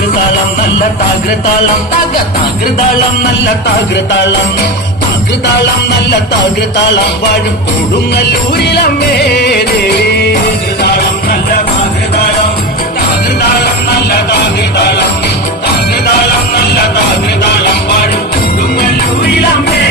താകൃതാളം നല്ല താകൃതാളം താകൃതാളം നല്ല താകൃതാളം താകൃതാളം നല്ല താകൃതാളം വാഴും കൊടുങ്ങല്ലൂരിലമ്മേ താകൃതാളം നല്ല താകൃതാളം താകൃതാളം നല്ല താകൃതാളം താകൃതാളം നല്ല താകൃതാളം വാഴും കൊടുങ്ങല്ലൂരിലമ്മേ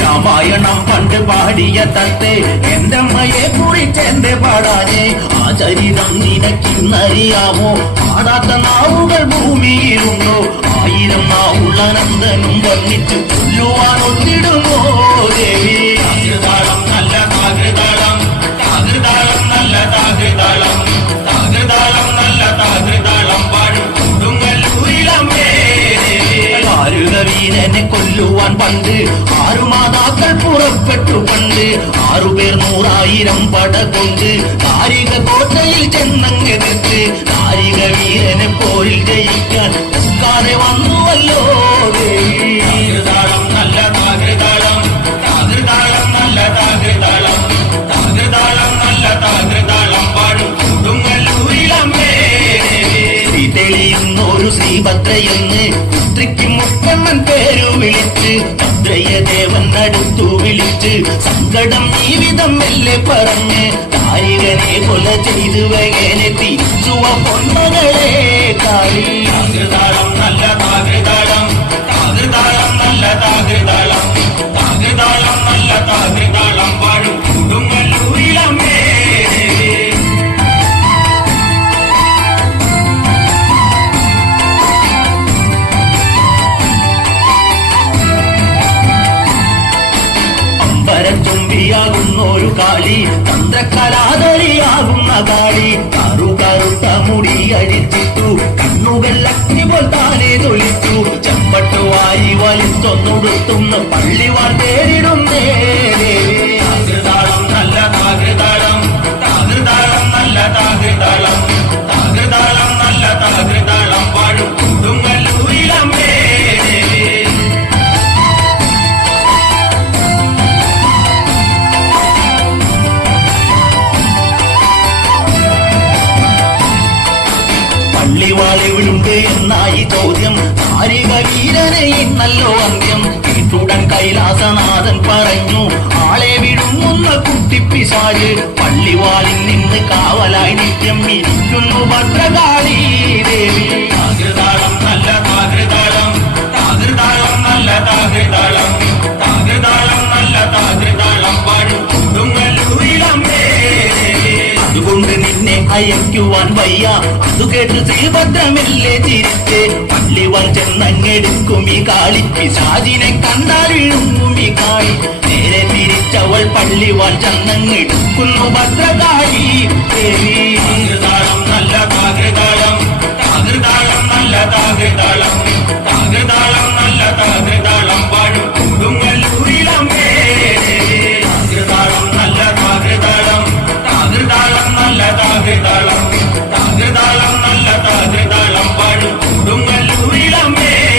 രാമായണം പണ്ട് പാടിയ തത്തെ എന്റെ അമ്മയെ കുറിച്ചെന്റെ പാടാനെ ആ ചരിതം നിനക്കിന്നറിയാമോ പാടാത്ത നാവുകൾ ഭൂമിയിലുണ്ടോ ആയിരം നാവുള്ള നന്ദനും വർണ്ണിച്ചു കൊല്ലുവാൻ ഒന്നിടുമോ ദേവി താകൃതാളം നല്ല താകൃതാളം താകൃതാളം നല്ല താകൃതാളം താകൃതാളം നല്ല താകൃതാളം വാഴും കൊടുങ്ങല്ലൂരിലമ്മേ വീരനെ കൊല്ലുവാൻ പണ്ട് 6 മാതാക്കൾ പുറപ്പെട്ടു പണ്ട് 6 പേർ 100,000 പട കൊണ്ട് കാരിക കോട്ടയിൽ ചെന്നങ്ങെതിർത്ത് കാരിക വീരനെ പോരിൽ ജയിക്കാൻ ഒക്കാതെ വന്നുവല്ലോ താകൃതാളം നല്ല താകൃതാളം താകൃതാളം നല്ല താകൃതാളം താകൃതാളം നല്ല താകൃതാളം പാടും കൊടുങ്ങല്ലൂരിലമ്മേ തെളിയുന്നൊരു ശ്രീഭദ്രയെന്ന് പുത്രിക്ക് മുത്തമ്മൻ പേരു വിളിച്ച് ഭദ്രയദേവൻ അടുത്തു വിളിച്ച് സങ്കടം ഈ വിധം മെല്ലെ പറഞ്ഞ് കാരികനെ കൊല ചെയ്തു വകനെത്തി ചുവ പൊന്മകളെ കാരി താകൃതാളം നല്ല താകൃതാളം താകൃതാളം നല്ല താകൃതാളം താകൃതാളം നല്ല താകൃതാളം പാടും കൊടുങ്ങല്ലൂരിലമ്മേ തുമ്പിയാകുന്നൊരു കാളി തന്ത്രകലാതളിയാകുന്ന കാളി കറുകറുത്ത മുടി അഴിച്ചിട്ടു കണ്ണുകൾ അഗ്നി പോൽ താനെ തൊളിച്ചു ചെമ്പട്ടുവായി വലിച്ചൊന്നുടുത്തുന്ന പള്ളിവാൾ തേരിടുന്നേ താകൃതാളം നല്ല താകൃതാളം താകൃതാളം നല്ല താകൃതാളം താകൃതാളം നല്ല താകൃതാളം പാടും കൊടുങ്ങല്ലൂരിലമ്മേ പള്ളിവാളെവിടുണ്ട് എന്നായി ചോദ്യം കാരിക വീരനെ ഇന്നല്ലോ അന്ത്യം കേട്ടുടൻ കൈലാസനാഥൻ പറഞ്ഞു ആളെ വിഴുങ്ങുന്ന കുട്ടിപ്പിശാല് പള്ളിവാളിൽ നിന്ന് കാവലായി നിത്യം ഇരിക്കുന്നു ഭദ്രകാളി ദേവി താകൃതാളം നല്ല താകൃതാളം താകൃതാളം നല്ല താകൃതാളം താകൃതാളം നല്ല താകൃതാളം പാടും കൊടുങ്ങല്ലൂരിലമ്മേ അതുകൊണ്ട് നിന്നെ അയക്കുവാൻ വയ്യ അതു കേട്ട് ശ്രീഭദ്രമല്ലേ ചിരിച്ച് പള്ളിവാൾ ചെന്നങ്ങെടുക്കും ഈ കാളി പിശാചിനെ കണ്ടാൽ വിഴുങ്ങും ഈ കാളി നേരെ തിരിച്ചവൾ പള്ളിവാൾ ചെന്നങ്ങെടുക്കുന്നു ഭദ്രകാളി ദേവി താകൃതാളം നല്ല താകൃതാളം